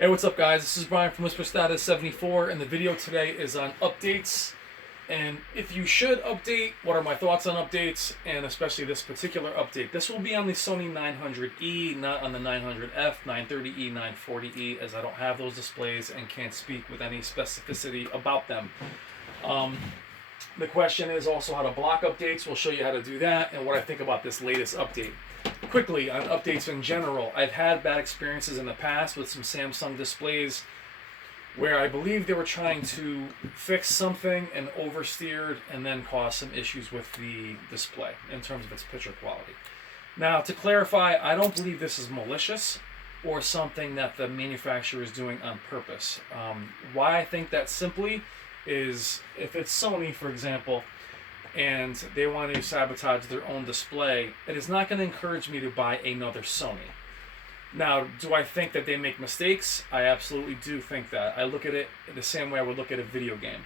Hey, what's up, guys? This is Brian from Whisper Status 74, and the video today is on updates. And if you should update, what are my thoughts on updates, and especially this particular update. This will be on the Sony 900E, not on the 900F, 930E, 940E, as I don't have those displays and can't speak with any specificity about them. The question is also how to block updates. We'll show you how to do that and what I think about this latest update. Quickly on updates in general, I've had bad experiences in the past with some Samsung displays where I believe they were trying to fix something and oversteered and then caused some issues with the display in terms of its picture quality. Now, to clarify, I don't believe this is malicious or something that the manufacturer is doing on purpose. Why I think that simply is if it's Sony, for example, and they want to sabotage their own display, it is not going to encourage me to buy another Sony. Now, do I think that they make mistakes? I absolutely do think that. I look at it the same way I would look at a video game.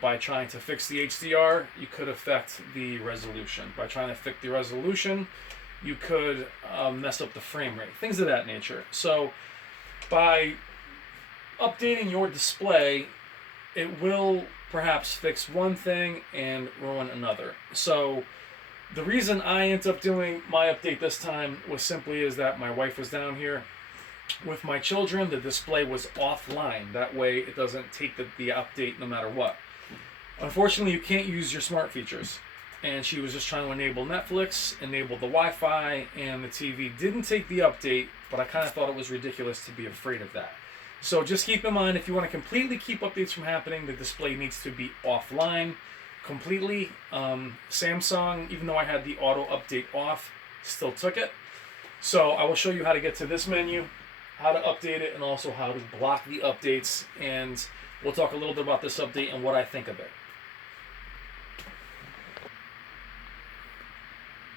By trying to fix the HDR, you could affect the resolution. By trying to fix the resolution, you could mess up the frame rate. Things of that nature. So, by updating your display, it will perhaps fix one thing and ruin another. So the reason I ended up doing my update this time was simply is that my wife was down here with my children. The display was offline. That way it doesn't take the update no matter what. Unfortunately, you can't use your smart features. And she was just trying to enable Netflix, enable the Wi-Fi, and the TV didn't take the update, but I kind of thought it was ridiculous to be afraid of that. So just keep in mind, if you want to completely keep updates from happening, the display needs to be offline completely. Samsung, even though I had the auto update off, still took it. So I will show you how to get to this menu, how to update it, and also how to block the updates. And we'll talk a little bit about this update and what I think of it.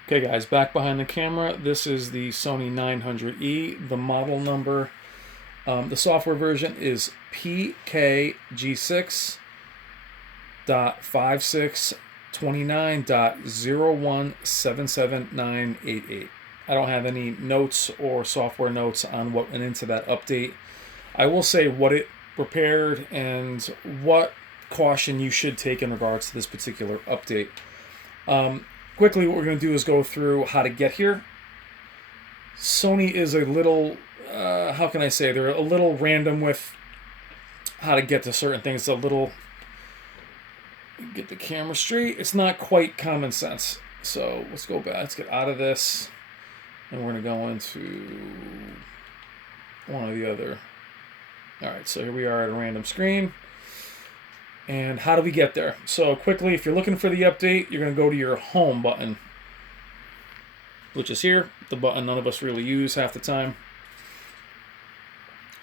Okay, guys, back behind the camera. This is the Sony 900E. The model number, the software version is PKG6.5629.0177988. I don't have any notes or software notes on what went into that update. I will say what it prepared and what caution you should take in regards to this particular update. Quickly, what we're going to do is go through how to get here. Sony is a little, how can I say, they're a little random with how to get to certain things. It's a little, get the camera straight. It's not quite common sense. So let's go back. Let's get out of this. And we're going to go into one or the other. All right, so here we are at a random screen. And how do we get there? So quickly, if you're looking for the update, you're going to go to your home button, which is here, the button none of us really use half the time.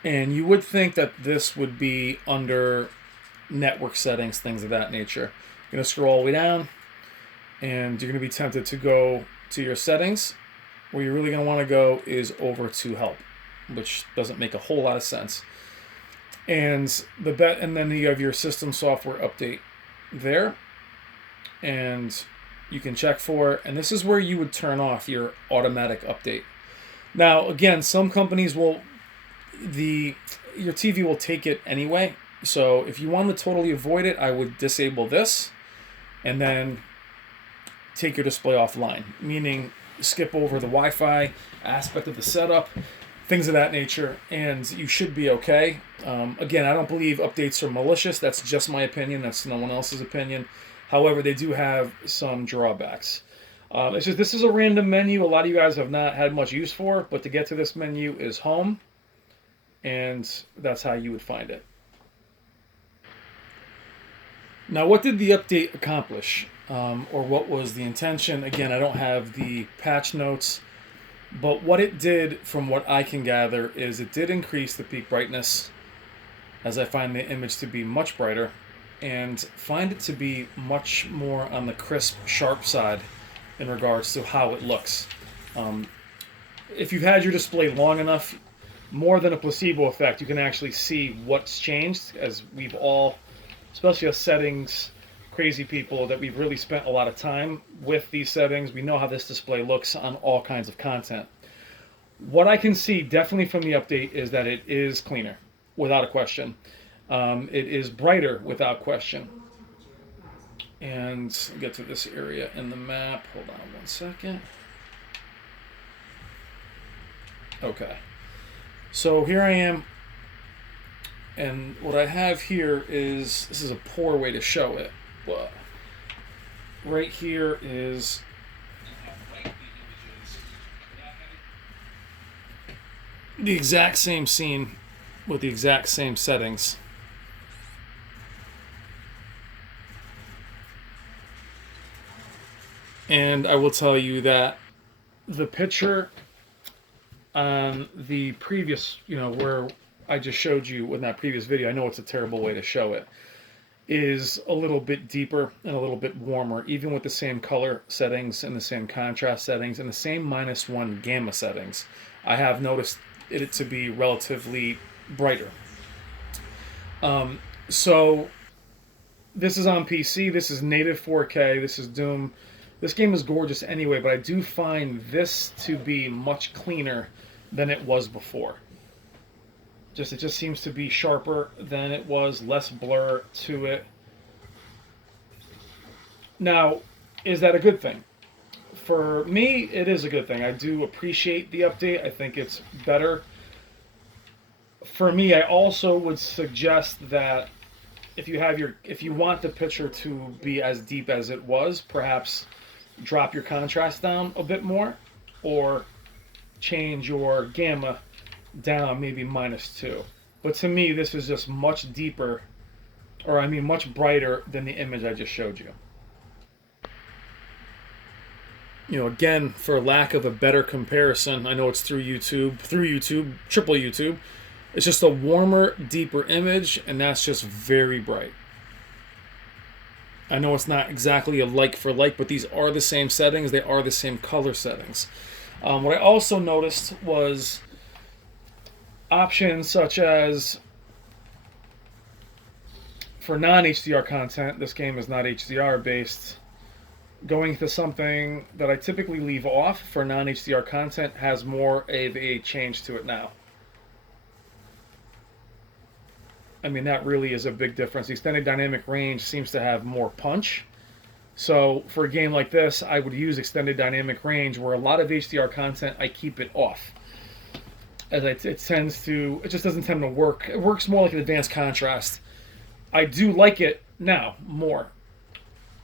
And you would think that this would be under network settings, things of that nature. You're going to scroll all the way down, and you're going to be tempted to go to your settings. Where you're really going to want to go is over to help, which doesn't make a whole lot of sense. And then you have your system software update there, and you can check for it. And this is where you would turn off your automatic update. Now, again, some companies will, your TV will take it anyway. So if you want to totally avoid it, I would disable this and then take your display offline, meaning skip over the Wi-Fi aspect of the setup, things of that nature, and you should be okay. Again, I don't believe updates are malicious. That's just my opinion. That's no one else's opinion. However, they do have some drawbacks. It's just this is a random menu. A lot of you guys have not had much use for, but to get to this menu is home, and that's how you would find it. Now, what did the update accomplish? Or what was the intention? Again, I don't have the patch notes. But what it did, from what I can gather, is it did increase the peak brightness, as I find the image to be much brighter, and find it to be much more on the crisp, sharp side in regards to how it looks. If you've had your display long enough, more than a placebo effect, you can actually see what's changed, as we've all, especially us settings crazy people, that we've really spent a lot of time with these settings. We know how this display looks on all kinds of content. What I can see definitely from the update is that it is cleaner, without a question. It is brighter, without question. And get to this area in the map. Hold on one second. Okay. So here I am. And what I have here is, this is a poor way to show it, but right here is the exact same scene with the exact same settings. And I will tell you that the picture on the previous, where I just showed you in that previous video, I know it's a terrible way to show it, is a little bit deeper and a little bit warmer, even with the same color settings and the same contrast settings and the same -1 gamma settings. I have noticed it to be relatively brighter. So this is on PC. This is native 4K. This is Doom. This game is gorgeous anyway, but I do find this to be much cleaner than it was before. It just seems to be sharper than it was, less blur to it. Now, is that a good thing? For me, it is a good thing. I do appreciate the update. I think it's better. For me, I also would suggest that if you want the picture to be as deep as it was, perhaps drop your contrast down a bit more, or change your gamma down, maybe -2. But to me, this is just much deeper, or I mean much brighter than the image I just showed you. Again, for lack of a better comparison, I know it's through YouTube, triple YouTube, it's just a warmer, deeper image, and that's just very bright. I know it's not exactly a like for like, but these are the same settings. They are the same color settings. What I also noticed was options such as, for non-HDR content, this game is not HDR based, going to something that I typically leave off for non-HDR content has more of a change to it now. I mean, that really is a big difference. The extended dynamic range seems to have more punch. So for a game like this, I would use extended dynamic range, where a lot of HDR content, I keep it off. As it just doesn't tend to work. It works more like an advanced contrast. I do like it now more.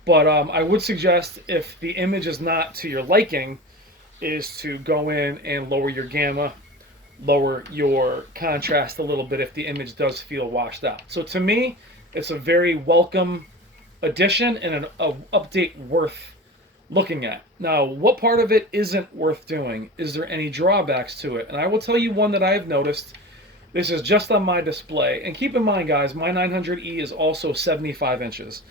But I would suggest, if the image is not to your liking, is to go in and lower your gamma, lower your contrast a little bit if the image does feel washed out. So to me, it's a very welcome addition and an update worth looking at. Now, what part of it isn't worth doing? Is there any drawbacks to it? And I will tell you one that I've noticed. This is just on my display. And keep in mind, guys, my 900E is also 75 inches.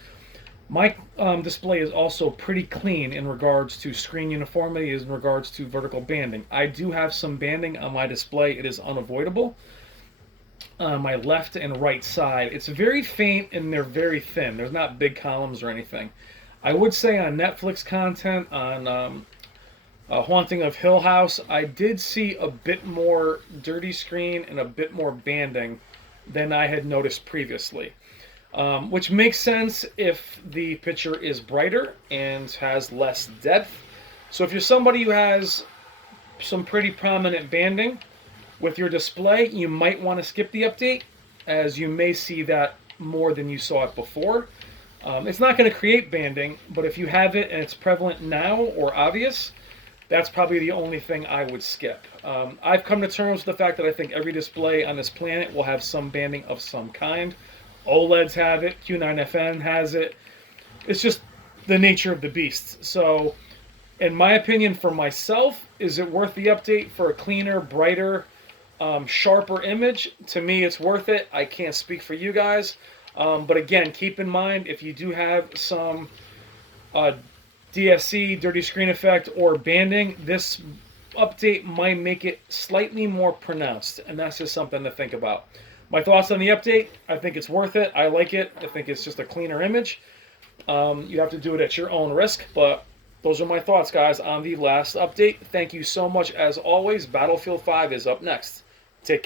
My display is also pretty clean in regards to screen uniformity, in regards to vertical banding. I do have some banding on my display. It is unavoidable. On my left and right side, it's very faint and they're very thin. There's not big columns or anything. I would say on Netflix content, on Haunting of Hill House, I did see a bit more dirty screen and a bit more banding than I had noticed previously. Which makes sense if the picture is brighter and has less depth. So if you're somebody who has some pretty prominent banding with your display, you might want to skip the update, as you may see that more than you saw it before. It's not going to create banding, but if you have it and it's prevalent now or obvious, that's probably the only thing I would skip. I've come to terms with the fact that I think every display on this planet will have some banding of some kind. OLEDs have it, Q9FN has it. It's just the nature of the beast. So, in my opinion, for myself, is it worth the update for a cleaner, brighter, sharper image? To me, it's worth it. I can't speak for you guys. But again, keep in mind, if you do have some DSC, dirty screen effect, or banding, this update might make it slightly more pronounced. And that's just something to think about. My thoughts on the update: I think it's worth it. I like it. I think it's just a cleaner image. You have to do it at your own risk, but those are my thoughts, guys, on the last update. Thank you so much, as always. Battlefield 5 is up next. Take care.